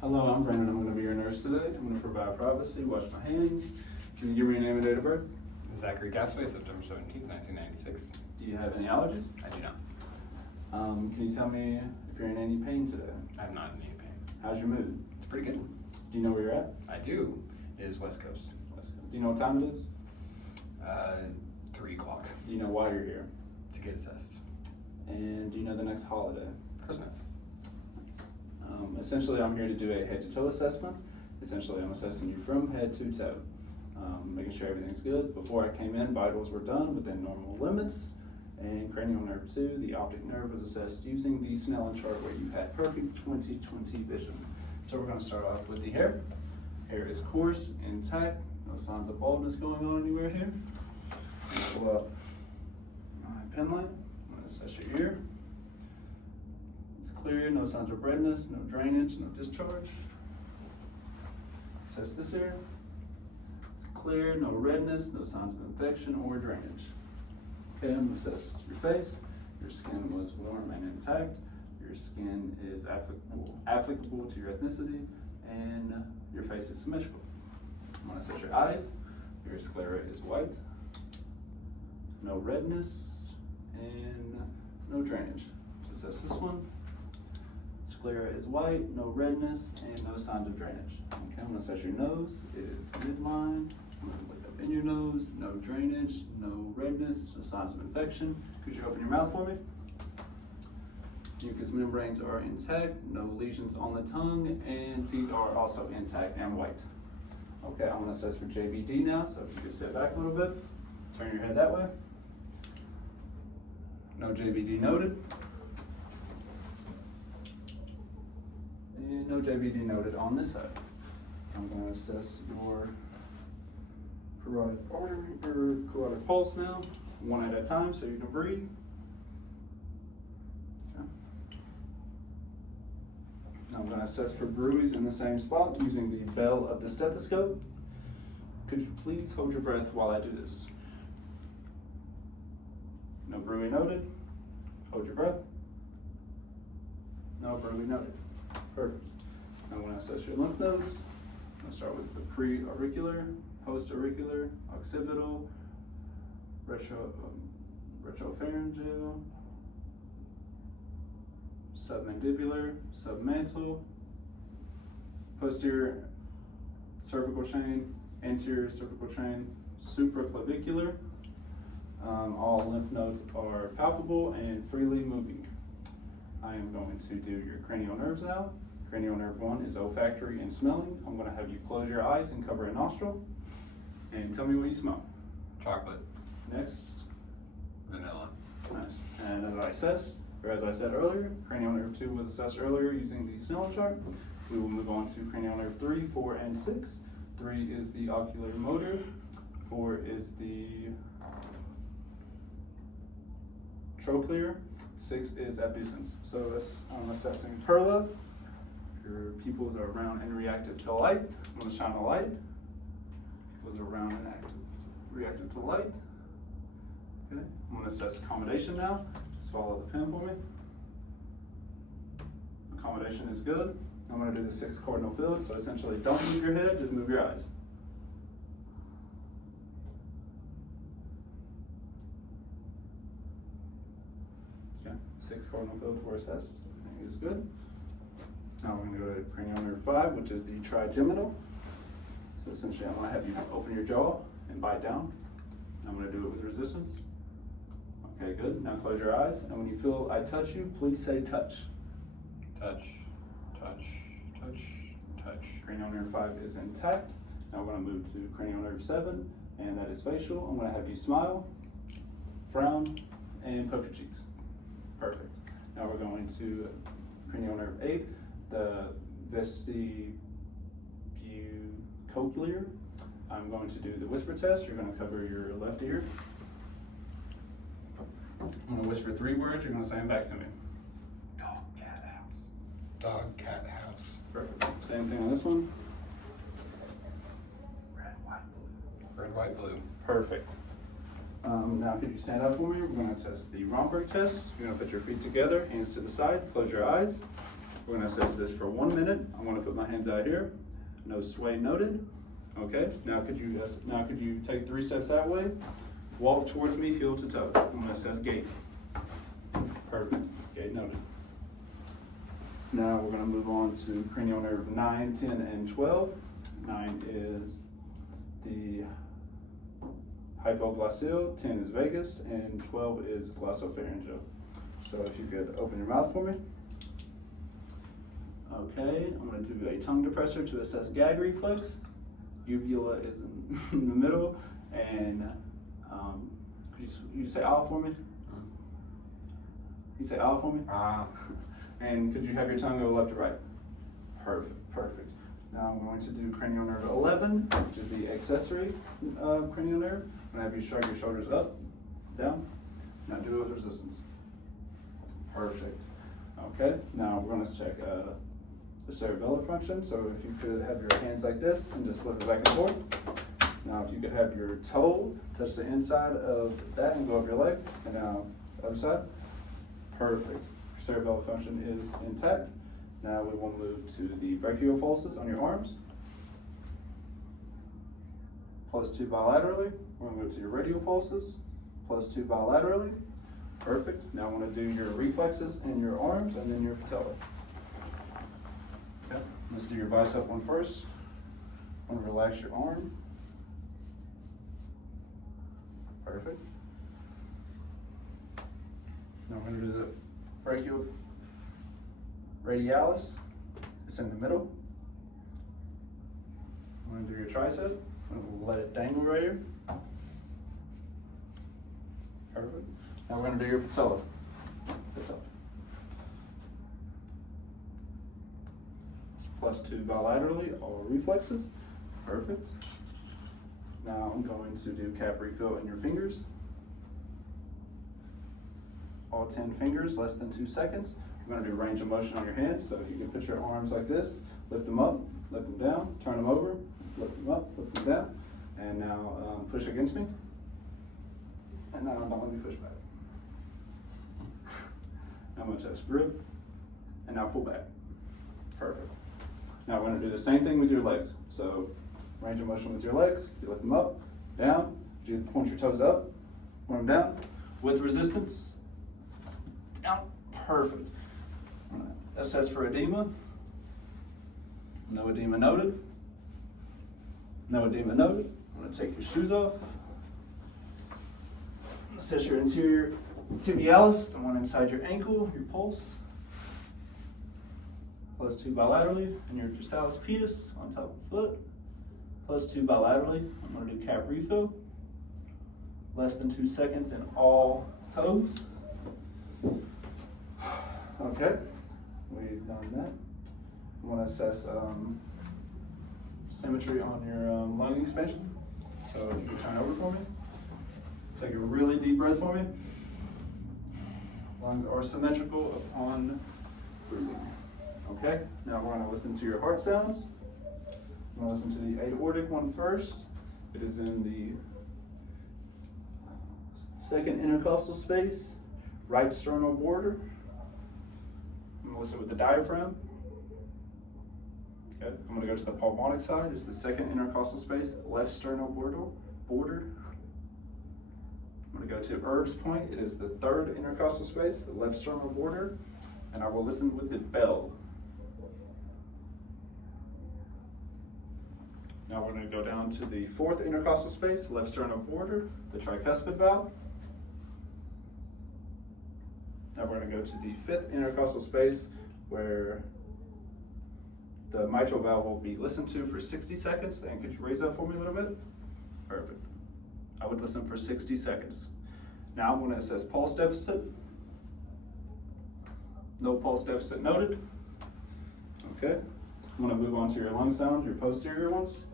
Hello, I'm Brandon. I'm going to be your nurse today. I'm going to provide privacy, wash my hands. Can you give me your name and date of birth? Zachary Gasway, September 17th, 1996. Do you have any allergies? I do not. Can you tell me if you're in any pain today? I'm not in any pain. How's your mood? It's pretty good. Do you know where you're at? I do. It is West Coast. Do you know what time it is? 3 o'clock. Do you know why you're here? To get assessed. And do you know the next holiday? Christmas. Essentially, I'm here to do a head-to-toe assessment. Essentially, I'm assessing you from head to toe, making sure everything's good. Before I came in, vitals were done within normal limits, and cranial nerve 2, the optic nerve, was assessed using the Snellen chart where you had perfect 20/20 vision. So we're going to start off with the hair. Hair is coarse, intact, no signs of baldness going on anywhere here. Pull up my pen light. I'm going to assess your ear. Clear, no signs of redness, no drainage, no discharge. Assess this ear. It's clear, no redness, no signs of infection or drainage. Okay, I'm going to assess your face. Your skin was warm and intact. Your skin is applicable to your ethnicity, and your face is symmetrical. I'm going to assess your eyes. Your sclera is white, no redness, and no drainage. Let's assess this one. Sclera is white, no redness, and no signs of drainage. Okay, I'm going to assess your nose. It is midline. I'm going to look up in your nose. No drainage, no redness, no signs of infection. Could you open your mouth for me? Mucous membranes are intact, no lesions on the tongue, and teeth are also intact and white. Okay, I'm going to assess for JBD now, so if you could sit back a little bit, turn your head that way. No JBD noted. And no JBD noted on this side. I'm going to assess your carotid artery or carotid pulse now, one at a time so you can breathe. Okay. Now I'm going to assess for bruise in the same spot using the bell of the stethoscope. Could you please hold your breath while I do this? No bruise noted. Hold your breath. No bruise noted. Perfect. I'm going to assess your lymph nodes. I'm going to start with the pre-auricular, post-auricular, occipital, retropharyngeal, submandibular, submantle, posterior cervical chain, anterior cervical chain, supraclavicular. All lymph nodes are palpable and freely moving. I am going to do your cranial nerves now. Cranial nerve 1 is olfactory and smelling. I'm going to have you close your eyes and cover a nostril. And tell me what you smell. Chocolate. Next. Vanilla. Nice. And as I said earlier, cranial nerve 2 was assessed earlier using the Snellen chart. We will move on to cranial nerve 3, 4, and 6. 3 is the ocular motor. 4 is the trochlear. 6 is abducens. So I'm assessing perla. Your pupils are round and reactive to light. I'm going to shine a light. Pupils are round and reactive to light. Okay. I'm going to assess accommodation now. Just follow the pen for me. Accommodation is good. I'm going to do the 6 cardinal field. So essentially, don't move your head, just move your eyes. Okay. 6 cardinal fields were assessed. Everything is good. Now we're going to go to cranial nerve 5, which is the trigeminal. So essentially, I'm going to have you open your jaw and bite down. I'm going to do it with resistance. Okay, good. Now close your eyes, and when you feel I touch you, please say touch. Touch, touch, touch, touch. Cranial nerve 5 is intact. Now we're going to move to cranial nerve 7, and that is facial. I'm going to have you smile, frown, and puff your cheeks. Perfect. Now we're going to cranial nerve 8. The vestibulocochlear. I'm going to do the whisper test. You're going to cover your left ear. I'm going to whisper 3 words. You're going to say them back to me. Dog, cat, house. Dog, cat, house. Perfect. Same thing on this one. Red, white, blue. Red, white, blue. Perfect. Now could you stand up for me? We're going to test the Romberg test. You're going to put your feet together, hands to the side, close your eyes. We're gonna assess this for 1 minute. I'm gonna put my hands out here. No sway noted. Okay, now could you take 3 steps that way? Walk towards me, heel to toe. I'm gonna assess gait. Perfect, gait noted. Now we're gonna move on to cranial nerve 9, 10, and 12. 9 is the hypoglossal, 10 is vagus, and 12 is glossopharyngeal. So if you could open your mouth for me. Okay, I'm gonna do a tongue depressor to assess gag reflex. Uvula is in the middle, and could you say ow for me? You say ow for me? And could you have your tongue go left to right? Perfect, perfect. Now I'm going to do cranial nerve 11, which is the accessory cranial nerve. I'm gonna have you shrug your shoulders up, down. Now do it with resistance. Perfect. Okay, now we're gonna check the cerebellar function. So if you could have your hands like this and just flip it back and forth. Now if you could have your toe touch the inside of that and go up your leg, and now other side. Perfect. Cerebellar function is intact. Now we will move to the brachial pulses on your arms. +2 bilaterally. We're gonna go to your radial pulses. +2 bilaterally. Perfect. Now I want to do your reflexes in your arms and then your patella. Okay. Let's do your bicep one first. I want to relax your arm. Perfect. Now we're going to do the brachial radialis. It's in the middle. I'm going to do your tricep. I'm going to let it dangle right here. Perfect. Now we're going to do your patella. +2 bilaterally, all reflexes. Perfect. Now I'm going to do cap refill in your fingers. All 10 fingers, less than 2 seconds. We're going to do range of motion on your hands. So if you can put your arms like this, lift them up, lift them down, turn them over, lift them up, lift them down. And now push against me. And now don't let me push back. Now I'm going to test grip. And now pull back. Perfect. Now we're going to do the same thing with your legs. So range of motion with your legs. You lift them up, down. You point your toes up, point them down. With resistance. Down. Perfect. I'm going to assess for edema. No edema noted. No edema noted. I'm going to take your shoes off. Assess your interior tibialis, the one inside your ankle, your pulse. +2 bilaterally, and your dorsalis pedis on top of the foot. +2 bilaterally. I'm going to do cap refill. Less than 2 seconds in all toes. Okay, we've done that. I'm going to assess symmetry on your lung expansion. So if you can turn over for me. Take a really deep breath for me. Lungs are symmetrical upon breathing. Okay, now we're going to listen to your heart sounds. I'm going to listen to the aortic one first. It is in the second intercostal space, right sternal border. I'm going to listen with the diaphragm. Okay, I'm going to go to the pulmonic side. It's the second intercostal space, left sternal border. I'm going to go to Erb's point. It is the third intercostal space, the left sternal border. And I will listen with the bell. Now we're going to go down to the fourth intercostal space, left sternal border, the tricuspid valve. Now we're going to go to the fifth intercostal space where the mitral valve will be listened to for 60 seconds. And could you raise that for me a little bit? Perfect. I would listen for 60 seconds. Now I'm going to assess pulse deficit. No pulse deficit noted. Okay. I'm going to move on to your lung sounds, your posterior ones.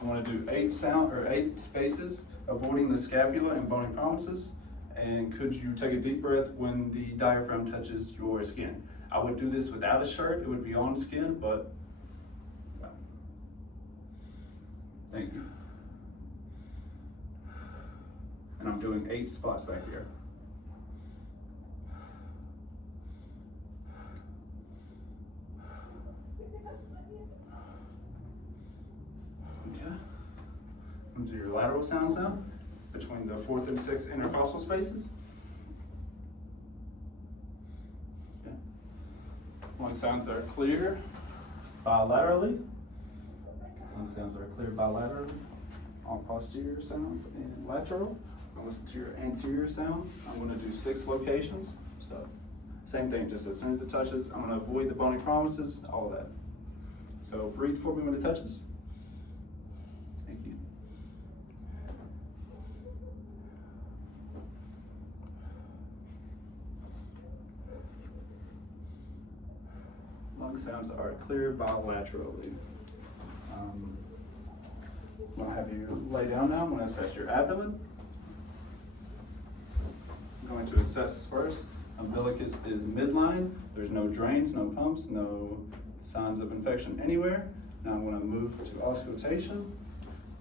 I'm going to do 8 spaces, avoiding the scapula and bony prominences. And could you take a deep breath when the diaphragm touches your skin? I would do this without a shirt. It would be on skin, but thank you. And I'm doing 8 spots back here. Come to your lateral sounds now, between the 4th and 6th intercostal spaces. Okay. Lung sounds are clear bilaterally. Lung sounds are clear bilaterally. All posterior sounds and lateral. Now listen to your anterior sounds. I'm going to do 6 locations. So same thing, just as soon as it touches, I'm going to avoid the bony promises, all of that. So breathe for me when it touches. Thank you. Lung sounds are clear bilaterally. I'm going to have you lay down now. I'm going to assess your abdomen. I'm going to assess first. Umbilicus is midline. There's no drains, no pumps, no signs of infection anywhere. Now I'm going to move to auscultation.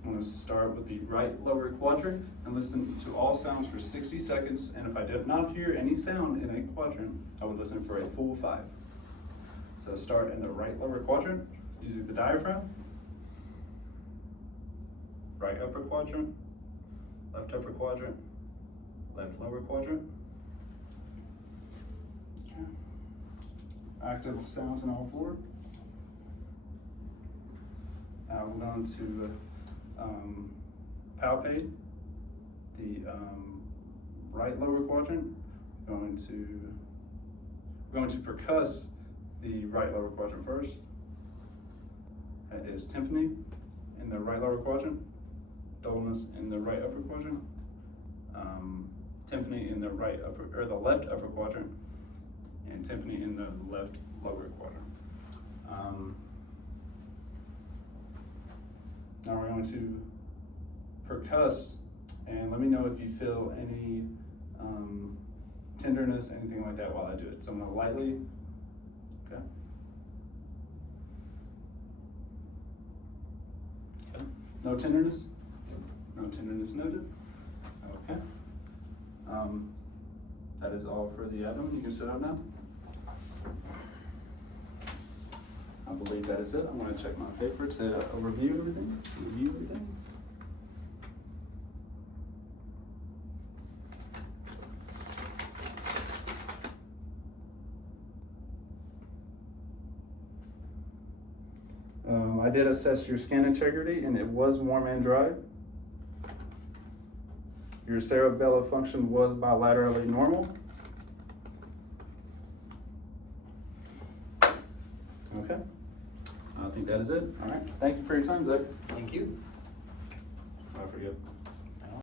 I'm going to start with the right lower quadrant and listen to all sounds for 60 seconds. And if I did not hear any sound in a quadrant, I would listen for a full 5. So start in the right lower quadrant using the diaphragm. Right upper quadrant, left upper quadrant, left lower quadrant. Okay. Active sounds in all 4. Now we're going to palpate the right lower quadrant. We're going to percuss the right lower quadrant first. That is tympany in the right lower quadrant, dullness in the right upper quadrant, tympany in the right upper or the left upper quadrant, and tympany in the left lower quadrant. Now we're going to percuss, and let me know if you feel any tenderness, anything like that while I do it. So I'm going to lightly, okay. Okay. No tenderness? No tenderness noted. Okay. That is all for the abdomen. You can sit up now. I believe that is it. I'm going to check my paper to review everything. I did assess your skin integrity, and it was warm and dry. Your cerebellar function was bilaterally normal. Okay. I think that is it. All right. Thank you for your time, Zach. Thank you. I forget.